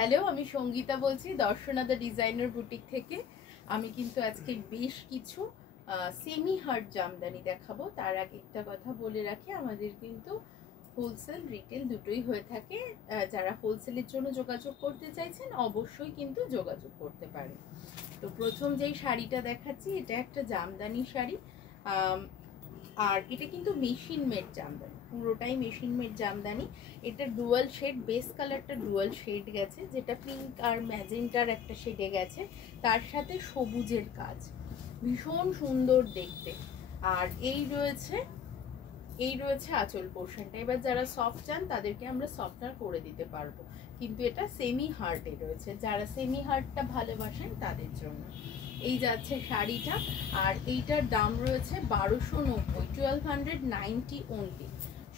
Hello, আমি সঙ্গীতা বলছি Darshana the designer boutique থেকে। আমি কিন্তু আজকে বেশ কিছু সেমি হার্ড জামদানি দেখাবো। তার আগে একটা কথা বলে রাখি, আমাদের কিন্তু হোলসেল রিটেল দুটোই হয়ে থাকে। যারা হোলসেলের জন্য যোগাযোগ করতে চাইছেন অবশ্যই কিন্তু যোগাযোগ করতে পারেন। তো প্রথম যেই শাড়িটা দেখাচ্ছি, এটা একটা জামদানি শাড়ি। আর এটা কিন্তু মেশিন মেড জামদানি, পুরোটাই মেশিন মেড জামদানি। এটা ডুয়াল শেড, বেস কালারটা ডুয়াল শেড গেছে, যেটা পিঙ্ক আর ম্যাজেন্টার একটা শেডে গেছে, তার সাথে সবুজের কাজ, ভীষণ সুন্দর দেখতে। আর এই রয়েছে আঁচল পোর্শনটা। এবার যারা সফট চান তাদেরকে আমরা সফটনার করে দিতে পারবো, কিন্তু এটা সেমি হার্টে রয়েছে। যারা সেমি হার্টটা ভালোবাসেন তাদের জন্য এই যাচ্ছে শাড়িটা। আর এইটার দাম রয়েছে 1290, 1290 অনলি।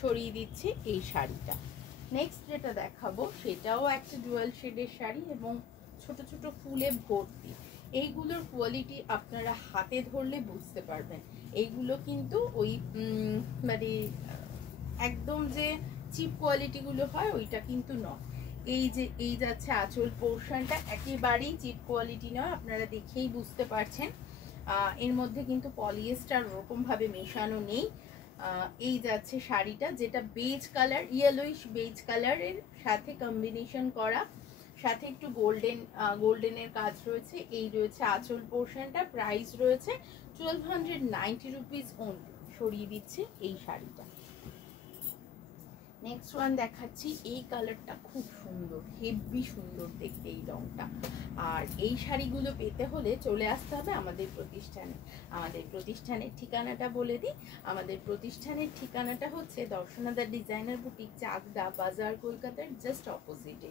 সরিয়ে দিচ্ছি এই শাড়িটা। নেক্সট যেটা দেখাবো সেটাও একটা ডুয়াল শেডের শাড়ি এবং ছোট ছোট ফুলে ভর্তি। এইগুলোর কোয়ালিটি আপনারা হাতে ধরলে বুঝতে পারবেন। এইগুলো কিন্তু ওই মানে একদম যে চিপ কোয়ালিটিগুলো হয় ওইটা কিন্তু নয়। এই যাচ্ছে আঁচল পোর্শনটা, একেবারেই চিপ কোয়ালিটি নয়, আপনারা দেখেই বুঝতে পারছেন। এর মধ্যে কিন্তু পলিয়েস্টার ওরকম ভাবে মেশানো নেই। এই যাচ্ছে শাড়িটা, যেটা বেজ কালার, ইয়েলোইশ বেজ কালারের সাথে কম্বিনেশন করা, সাথে একটু গোল্ডেনের কাজ রয়েছে। এই রয়েছে আঁচল পোর্শনটা। প্রাইস রয়েছে 1290 রুপিস অনলি। সরিয়ে দিচ্ছে এই শাড়িটা। নেক্সট ওয়ান দেখাচ্ছি। এই কালারটা খুব সুন্দর, হেভি সুন্দর দেখতে এই রংটা। আর এই শাড়িগুলো পেতে হলে চলে আসতে হবে আমাদের প্রতিষ্ঠানে। আমাদের প্রতিষ্ঠানের ঠিকানাটা বলে দিই। আমাদের প্রতিষ্ঠানের ঠিকানাটা হচ্ছে Darshana the designer boutique, Chakdah Bazar, কলকাতার জাস্ট অপোজিটে।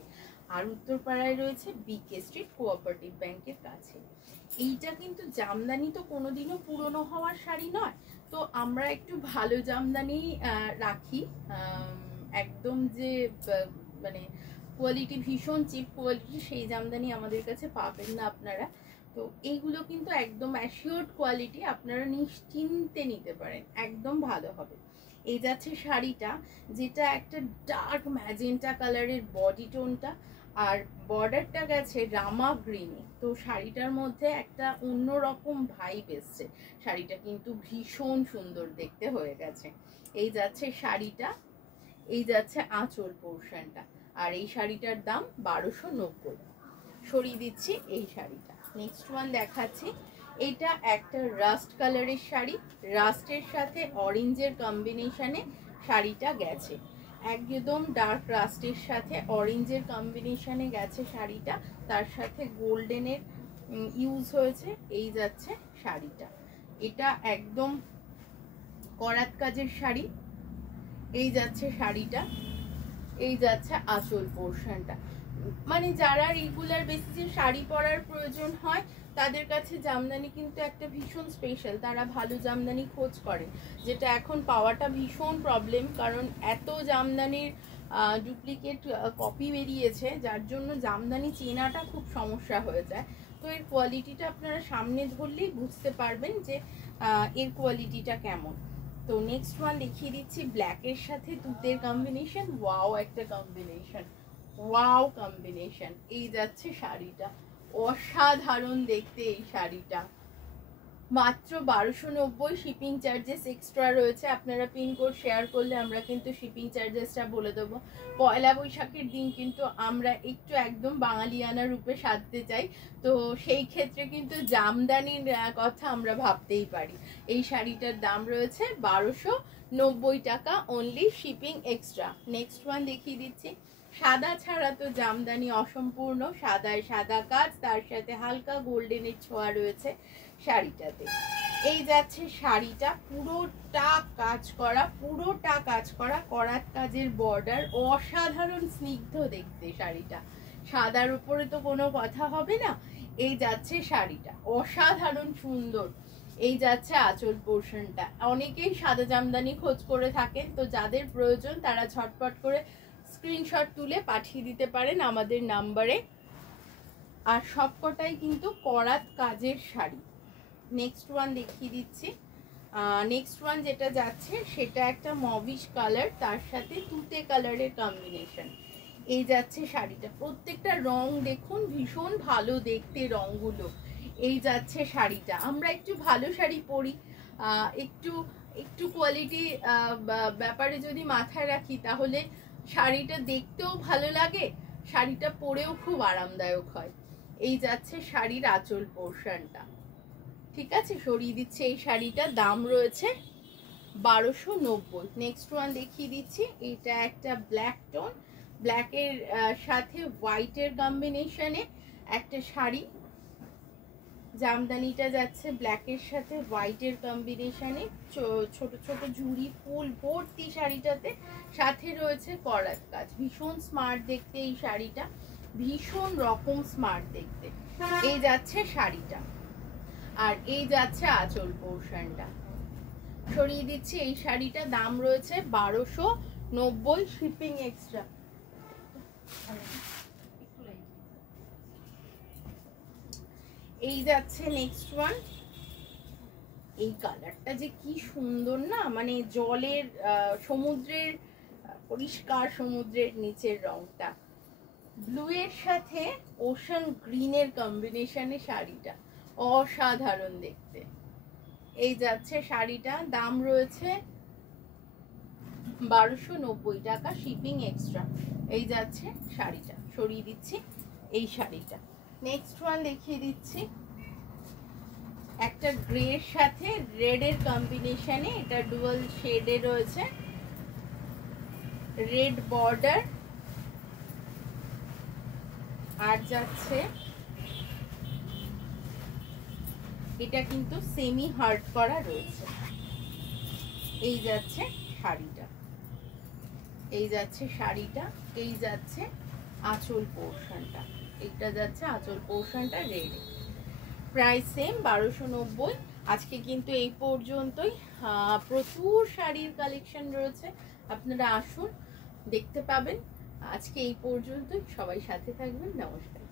আর উত্তরপাড়ায় রয়েছে বিকে স্ট্রিট, কোঅপারেটিভ ব্যাংকের কাছে। এইটা কিন্তু জামদানি তো কোনোদিনও পুরনো হওয়ার শাড়ি নয়, তো আমরা একটু ভালো জামদানি রাখি। একদম যে মানে কোয়ালিটি ভীষণ চিপ কোয়ালিটি, সেই জামদানি আমাদের কাছে পাবেন না আপনারা। তো এইগুলো কিন্তু একদম অ্যাসিওর্ড কোয়ালিটি, আপনারা নিশ্চিন্তে নিতে পারেন, একদম ভালো হবে। এই যাচ্ছে শাড়িটা, যেটা একটা ডার্ক ম্যাজেন্টা কালারের বডি টোনটা, আর বর্ডারটা গেছে রামা গ্রিনে। তো শাড়িটার মধ্যে একটা অন্যরকম ভাইব এসছে। শাড়িটা কিন্তু ভীষণ সুন্দর দেখতে হয়ে গেছে। এই যাচ্ছে শাড়িটা, এই যাচ্ছে আঁচল পোর্শনটা। আর এই শাড়িটার দাম 1290। সরিয়ে দিচ্ছি এই শাড়িটা। নেক্সট ওয়ান দেখাচ্ছি। এটা একটা রাস্ট কালারের শাড়ি, রাস্টের সাথে অরেঞ্জের কম্বিনেশনে শাড়িটা গেছে। একদম ডার্ক রাস্টের সাথে অরেঞ্জের কম্বিনেশনে গেছে শাড়িটা, তার সাথে গোল্ডেনের ইউজ হয়েছে। এই যাচ্ছে শাড়িটা, এটা একদম করাত কাজের শাড়ি। এই যাচ্ছে শাড়িটা, এই যাচ্ছে আঁচল পোর্শনটা। মানে যারা রেগুলার বেসিসে শাড়ি পরার প্রয়োজন হয় তাদের কাছে জামদানি কিন্তু একটা ভীষণ স্পেশাল। তারা ভালো জামদানি খোঁজ করে, যেটা এখন পাওয়াটা ভীষণ প্রবলেম, কারণ এত জামদানির ডুপ্লিকেট কপি বেরিয়েছে, যার জন্য জামদানি চেনাটা খুব সমস্যা হয়ে যায়। তো এর কোয়ালিটিটা আপনারা সামনে ধরলেই বুঝতে পারবেন যে এর কোয়ালিটিটা কেমন। তো নেক্সট ওয়ান দেখিয়ে দিচ্ছি, ব্ল্যাকের সাথে তুতের কম্বিনেশন। ওয়াও একটা কম্বিনেশন, ওয়াও কম্বিনেশন। এই যাচ্ছে শাড়িটা, অসাধারণ দেখতে এই শাড়িটা। মাত্র 1290। শিপিং চার্জেস এক্সট্রা রয়েছে, আপনারা পিনকোড শেয়ার করলে আমরা কিন্তু শিপিং চার্জেসটা বলে দেবো। পয়লা বৈশাখের দিন কিন্তু আমরা একটু একদম বাঙালিয়ানা রূপে সাজতে চাই, তো সেই ক্ষেত্রে কিন্তু জামদানির কথা আমরা ভাবতেই পারি। এই শাড়িটার দাম রয়েছে 1290 টাকা only, shipping extra. Next one দেখিয়ে দিচ্ছি। সাদা ছাড়া তো জামদানি অসম্পূর্ণ। সাদায় সাদা কাজ, তার সাথে হালকা গোল্ডেনের ছোঁয়া রয়েছে শাড়িটাতে। এই যাচ্ছে শাড়িটা, পুরোটা কাজ করা, পুরোটা কাজ করা, করাত কাজের বর্ডার, অসাধারণ স্নিগ্ধ দেখতে শাড়িটা। সাদার উপরে তো কোনো কথা হবে না। এই যাচ্ছে শাড়িটা, অসাধারণ সুন্দর। এই যাচ্ছে আঁচল পোর্শনটা। অনেকেই সাদা জামদানি খোঁজ করে থাকেন, তো যাদের প্রয়োজন তারা ঝটপট করে স্ক্রিনশট তুলে পাঠিয়ে দিতে পারেন আমাদের নাম্বারে। আর সবকটাই কিন্তু করাত কাজের শাড়ি। নেক্সট ওয়ান দেখিয়ে দিচ্ছি। নেক্সট ওয়ান যেটা যাচ্ছে সেটা একটা মভিশ কালার, তার সাথে তুতে কালারের কম্বিনেশন। এই যাচ্ছে শাড়িটা, প্রত্যেকটা রং দেখুন ভীষণ ভালো দেখতে রংগুলো। এই যাচ্ছে শাড়িটা, আমরা একটু ভালো শাড়ি পরি, একটু একটু কোয়ালিটি ব্যাপারে যদি মাথায় রাখি তাহলে শাড়িটা দেখতেও ভালো লাগে, শাড়িটা পরেও খুব আরামদায়ক হয়। এই যাচ্ছে শাড়ির আঁচল পোর্শনটা, ঠিক আছে, সরিয়ে দিচ্ছে। এই শাড়িটার দাম রয়েছে 1290। নেক্সট ওয়ান দেখিয়ে দিচ্ছি, এটা একটা ব্ল্যাক টোন, ব্ল্যাকের সাথে হোয়াইটের কম্বিনেশনে একটা শাড়ি, জামদানিটা যাচ্ছে ব্ল্যাকের সাথে হোয়াইটের কম্বিনেশনে, ছোট ছোট ঝুড়ি ফুল ভর্তি শাড়িটাতে, সাথে রয়েছে করাত কাজ। ভীষণ স্মার্ট দেখতে এই শাড়িটা, ভীষণ রকম স্মার্ট দেখতে। এই যাচ্ছে শাড়িটা, আর এই যাচ্ছে আঁচল পোর্শনটা, সরিয়ে দিচ্ছি। এই শাড়িটা দাম রয়েছে 1290, শিপিং এক্সট্রা। এই যাচ্ছে নেক্সট ওয়ান, এই কালারটা যে কি সুন্দর না, মানে জলের সমুদ্রের পরিষ্কার সমুদ্রের নিচের রংটা, ব্লু এর সাথে ওশান গ্রিনের কম্বিনেশনে শাড়িটা অসাধারণ দেখতে। এই যাচ্ছে শাড়িটা, দাম রয়েছে 1290 টাকা, শিপিং এক্সট্রা। এই যাচ্ছে শাড়িটা, সরিয়ে দিচ্ছি এই শাড়িটা। নেক্সট ওয়ান দেখিয়ে দিচ্ছি, একটা গ্রে এর সাথে রেড এর কম্বিনেশনে, এটা ডুয়াল শেডে রয়েছে, রেড বর্ডার, আর যাচ্ছে এটা কিন্তু সেমি হার্ড করা রয়েছে। এই যাচ্ছে শাড়িটা, এই যাচ্ছে শাড়িটা, এই যাচ্ছে আঁচল পোর্শনটা, এইটা যাচ্ছে আঁচল পোর্শনটা রেড, প্রাইস সেম 1290। আজকে কিন্তু এই পর্যন্তই, প্রচুর শাড়ির কালেকশন রয়েছে, আপনারা আসুন দেখতে পাবেন। আজকে এই পর্যন্তই, সবাই সাথে থাকবেন, নমস্কার।